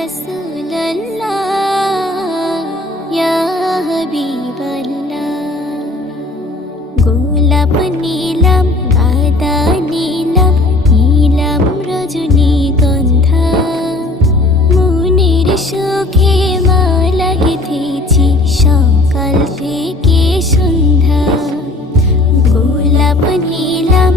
রাসূলুল্লাহ ইয়া হাবিবাল্লাহ। গোলাপ নীলাম গাঁদা নীলাম নীলাম রজনীগন্ধা, মনের সুখে মালা গেঁথেছি সকাল থেকে সন্ধ্যা। গোলাপ নীলাম